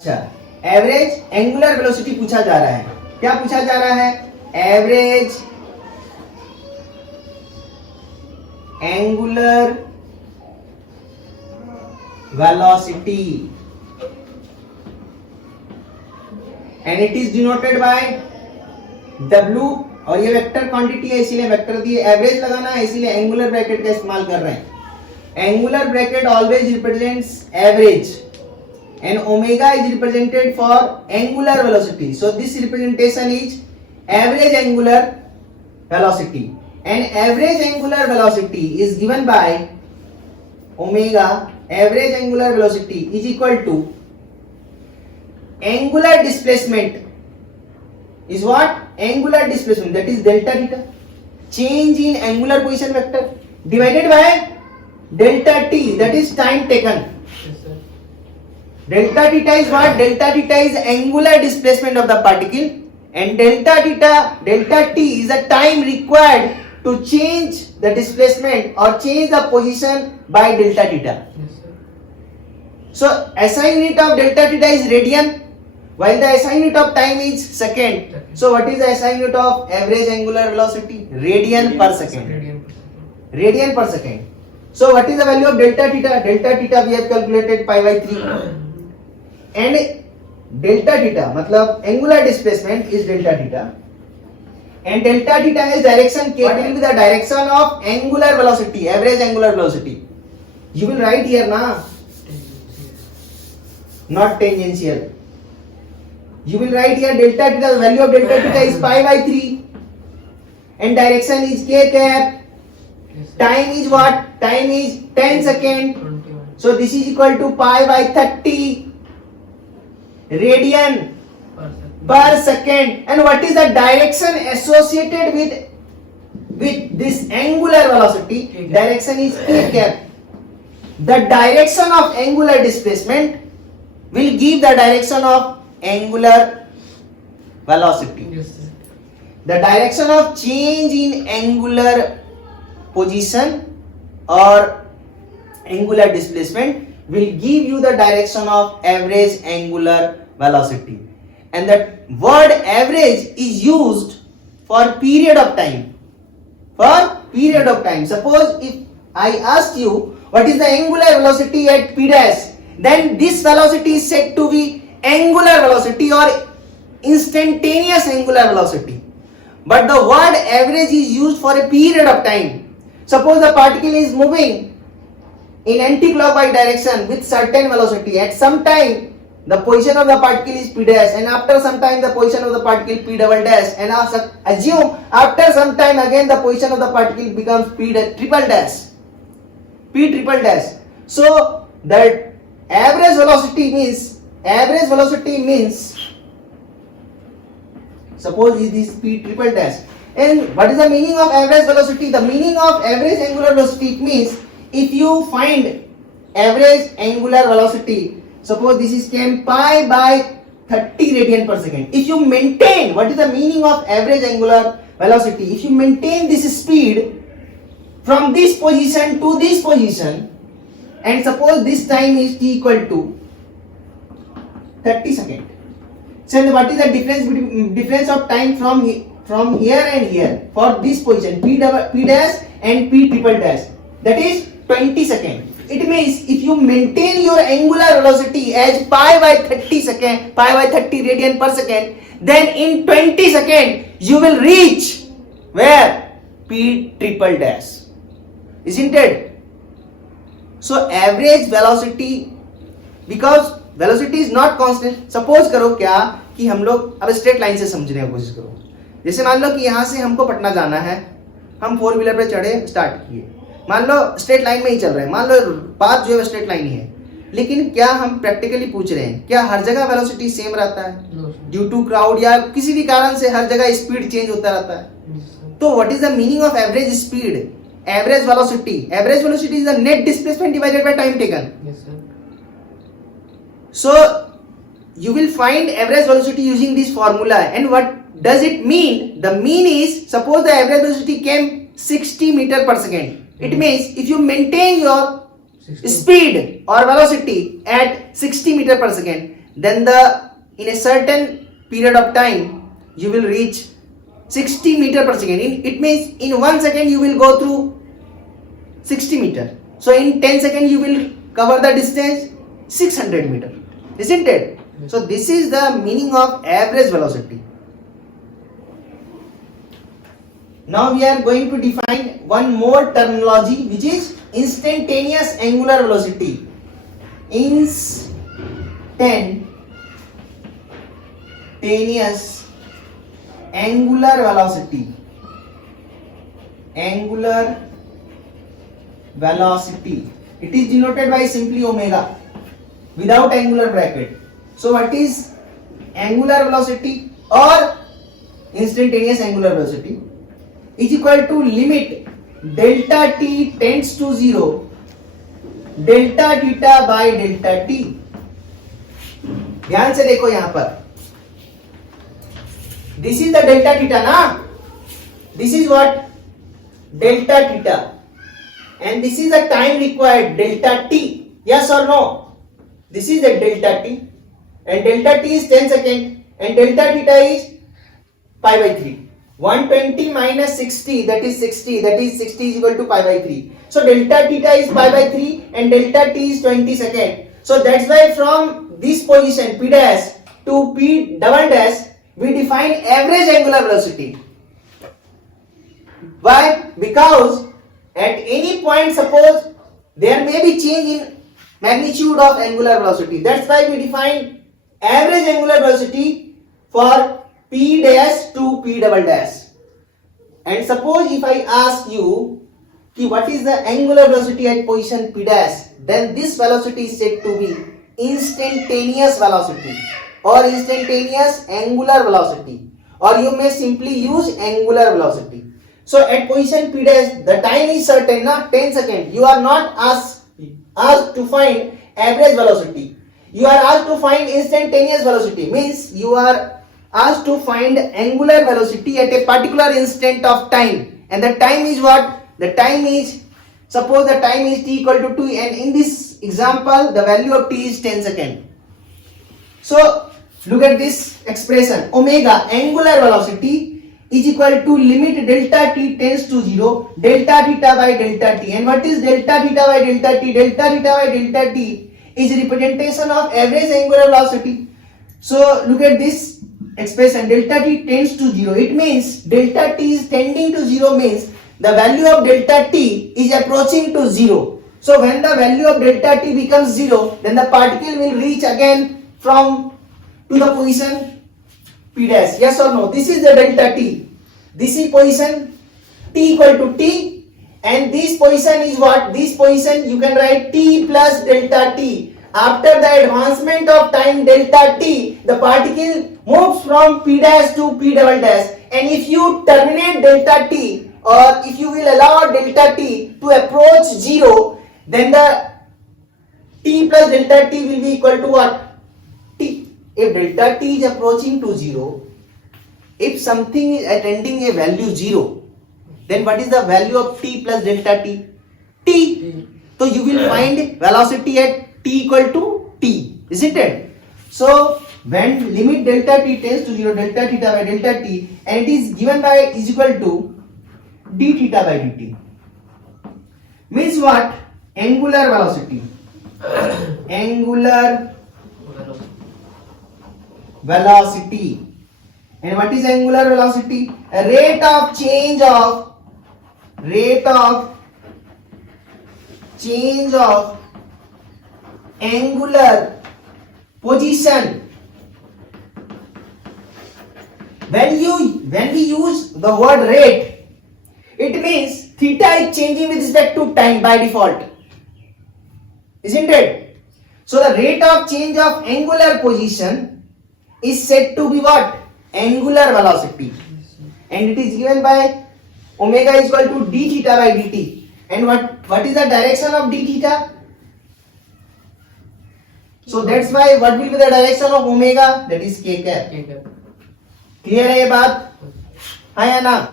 अच्छा, average angular velocity पूछा जा रहा है। क्या पूछा जा रहा है? Average angular velocity and it is denoted by W, और ये वेक्टर क्वांटिटी है इसीलिए वेक्टर दिए। एवरेज लगाना है इसीलिए एंगुलर ब्रैकेट का इस्तेमाल कर रहे हैं। Angular bracket always represents average and omega is represented for angular velocity, so this representation is average angular velocity, and average angular velocity is given by omega. Average angular velocity is equal to angular displacement is what? Angular displacement, that is delta theta, change in angular position vector, divided by delta t, that is time taken. Delta theta is what? Delta theta is angular displacement of the particle, and delta t is the time required to change the displacement or change the position by delta theta. So SI unit of delta theta is radian, while the SI unit of time is second. So what is the SI unit of average angular velocity? Radian per second. Radian per second. So what is the value of delta theta? Delta theta we have calculated pi by 3. And delta theta मतलब angular displacement is delta theta, and delta theta is direction k. What will be the direction of angular velocity, average angular velocity? You will write here na, not tangential. You will write here delta theta, the value of delta theta is pi by 3, and direction is k cap. Time is what? Time is 10 second. So this is equal to pi by 30 radian per second. And what is the direction associated with this angular velocity? Direction is k cap. The direction of angular displacement will give the direction of angular velocity. The direction of change in angular position or angular displacement will give you the direction of average angular velocity. And that word average is used for period of time. For period of time. Suppose if I asked you what is the angular velocity at p dash, then this velocity is said to be angular velocity or instantaneous angular velocity. But the word average is used for a period of time. Suppose the particle is moving in anti-clockwise direction with certain velocity. At some time the position of the particle is p dash, and after some time the position of the particle p double dash, and assume after some time again the position of the particle becomes p triple dash. So that average velocity means suppose is this p triple dash. And what is the meaning of average velocity? The meaning of average angular velocity means if you find average angular velocity, suppose this is pi by 30 radian per second. If you maintain, what is the meaning of average angular velocity? If you maintain this speed from this position to this position, and suppose this time is t equal to 30 seconds. So what is the difference of time from here and here for this position p dash and p triple dash? That is 20 seconds. It means if you maintain your angular velocity as pi by 30 radian per second, then in 20 seconds you will reach where? P triple dash. Isn't it? So average velocity, because velocity is not constant. Suppose करो क्या कि हम लोग अब straight line से समझने की कोशिश करो। जैसे मान लो कि यहाँ से हमको पटना जाना है, हम 4 व्हीलर पे चढ़े, स्टार्ट किए, मान लो स्ट्रेट लाइन में ही चल रहे हैं, मान लो पाथ जो है स्ट्रेट लाइन ही है, लेकिन क्या हम प्रैक्टिकली पूछ रहे हैं क्या हर जगह वेलोसिटी सेम रहता है? ड्यू टू क्राउड या किसी भी कारण से हर जगह स्पीड चेंज होता रहता है। तो what is the meaning of average speed? Average velocity is the net displacement divided by time taken. So you will find average velocity using this formula. And what does it mean? The mean is, suppose the average velocity came 60 meter per second. It means if you maintain your speed or velocity at 60 meter per second, then in a certain period of time you will reach 60 meter per second. It means in 1 second you will go through 60 meter. So in 10 seconds you will cover the distance 600 meter, isn't it? So this is the meaning of average velocity. Now we are going to define one more terminology, which is instantaneous angular velocity. Instantaneous angular velocity. Angular velocity. It is denoted by simply omega without angular bracket. So what is angular velocity or instantaneous angular velocity? Is equal to limit delta t tends to 0 delta theta by delta t. ध्यान से देखो यहां पर, this is the delta theta ना, this is what delta theta, and this is the time required delta t, yes or no? This is the delta t, and delta t is 10 seconds, and delta theta is pi by 3. 120 minus 60, that is 60, that is 60 is equal to pi by 3. So delta theta is pi by 3 and delta t is 20 seconds. So that's why from this position p dash to p double dash we define average angular velocity. Why? Because at any point suppose there may be change in magnitude of angular velocity. That's why we define average angular velocity for p dash to p double dash. And suppose if I ask you what is the angular velocity at position p dash, then this velocity is said to be instantaneous velocity or instantaneous angular velocity, or you may simply use angular velocity. So at position p dash the time is certain, not 10 seconds. You are not asked to find average velocity. You are asked to find instantaneous velocity, means you are asked to find angular velocity at a particular instant of time, and the time is what? The time is, suppose the time is t equal to 2, and in this example the value of t is 10 seconds. So look at this expression, omega angular velocity is equal to limit delta t tends to 0 delta theta by delta t. And what is delta theta by delta t? Delta theta by delta t is a representation of average angular velocity. So look at this expression, delta t tends to 0. It means delta t is tending to 0 means the value of delta t is approaching to 0. So when the value of delta t becomes 0, then the particle will reach again from to the position p dash, yes or no? This is the delta t. This is position t equal to t, and this position is what? This position you can write t plus delta t. After the advancement of time delta t, the particle moves from p dash to p double dash, and if you terminate delta t, or if you will allow delta t to approach 0, then the t plus delta t will be equal to what? T. If delta t is approaching to 0, if something is attending a value 0, then what is the value of t plus delta t? T. So you will find velocity at t equal to t, isn't it? So when limit delta t tends to 0 delta theta by delta t, and it is given by is equal to d theta by dt, means what? Angular velocity. Angular velocity. And what is angular velocity? A rate of change of angular position. When we use the word rate, it means theta is changing with respect to time by default, isn't it? So the rate of change of angular position is said to be what? Angular velocity, and it is given by omega is equal to d theta by dt. And what is the direction of d theta? So that's why what will be the direction of omega? That is k cap. Clear है ये बात? हाँ या ना?